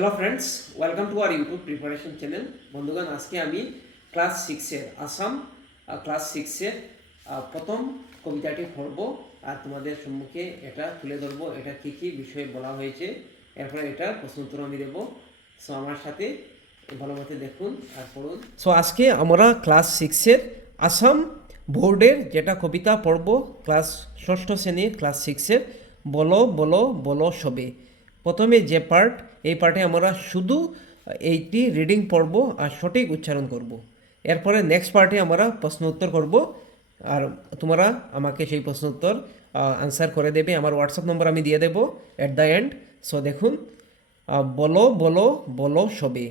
Hello friends welcome to our YouTube preparation channel বন্ধুগণ, আজকে আমি ক্লাস সিক্সের আসাম ক্লাস সিক্সের প্রথম কবিতাটি পড়ব আর তোমাদের সম্মুখে এটা তুলে ধরবো। এটা কী কী বিষয়ে বলা হয়েছে, এরপরে এটা প্রশ্ন উত্তর আমি দেবো। সো আমার সাথে ভালো মতো দেখুন আর পড়ুন। সো আজকে আমরা ক্লাস সিক্সের আসাম বোর্ডের যেটা কবিতা পড়ব ক্লাস ষষ্ঠ শ্রেণির ক্লাস সিক্সের বলো বলো বলো সবে। প্রথমে যে পার্ট এই পার্টে আমরা শুধু এইটি রিডিং পড়ব আর সঠিক উচ্চারণ করব। এরপরে নেক্সট পার্টে আমরা প্রশ্ন উত্তর করব। আর তোমরা আমাকে সেই প্রশ্ন উত্তর আনসার করে দেবে। আমার হোয়াটসঅ্যাপ নম্বর আমি দিয়ে দেবো অ্যাট দ্য এন্ড সো দেখুন বলো বলো বলো সবে।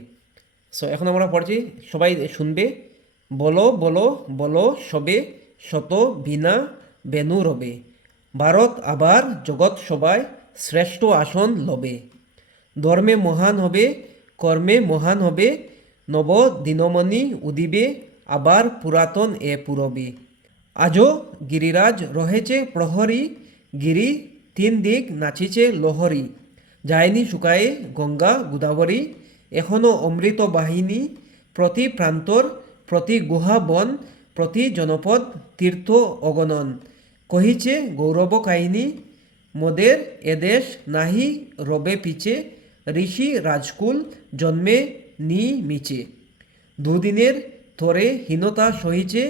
সো এখন আমরা পড়ছি, সবাই শুনবে। বলো বলো বলো সবে, শত বিনা বেনু রবে। ভারত আবার জগৎ সবাই শ্রেষ্ঠ আসন লবে। ধর্মে মহান হবে, কর্মে মহান হবে, নব দিনমণি উদিবে, আবার পুরাতন এ পুরবে। আজও গিরিরাজ রহেছে প্রহরী, গিরি তিন দিক নাচিছে লহরী। যায়নি শুকায়ে গঙ্গা গোদাবরী, এখনও অমৃত বাহিনী, প্রতি প্রান্তর, প্রতি গুহা বন, প্রতি জনপদ তীর্থ অগণন। কহিছে গৌরব কাহিনী মোদের এদেশ নাহি রবে পিছে, ঋষি রাজকুল জন্মে নি মিচে দুদিনের থরে হীনতা সহিছে,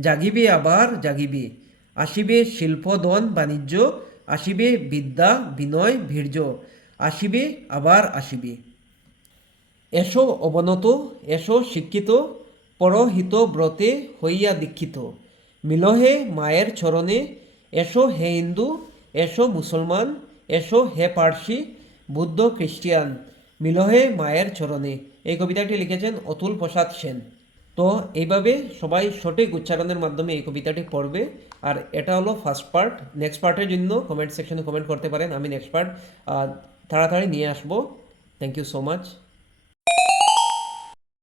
জাগিবে আবার জাগিবে। আসিবে শিল্পদন বাণিজ্য, আসিবে বিদ্যা বিনয় বীর্য আসিবে আবার আসিবে। এসো অবনত, এসো শিক্ষিত, পরহিত ব্রতে হইয়া দীক্ষিত। মিলহে মায়ের চরণে, এসো হে হিন্দু এসো মুসলমান, এসো হে পার্সি, বুদ্ধ খ্রিস্টিয়ান, মিলহে মায়ের চরণে। এই কবিতাটি লিখেছেন অতুল প্রসাদ সেন। তো এইভাবে সবাই সঠিক উচ্চারণের মাধ্যমে এই কবিতাটি পড়বে। আর এটা হলো ফার্স্ট পার্ট নেক্সট পার্টের জন্য কমেন্ট সেকশনে কমেন্ট করতে পারেন। আমি নেক্সট পার্ট তাড়াতাড়ি নিয়ে আসব। Thank you so much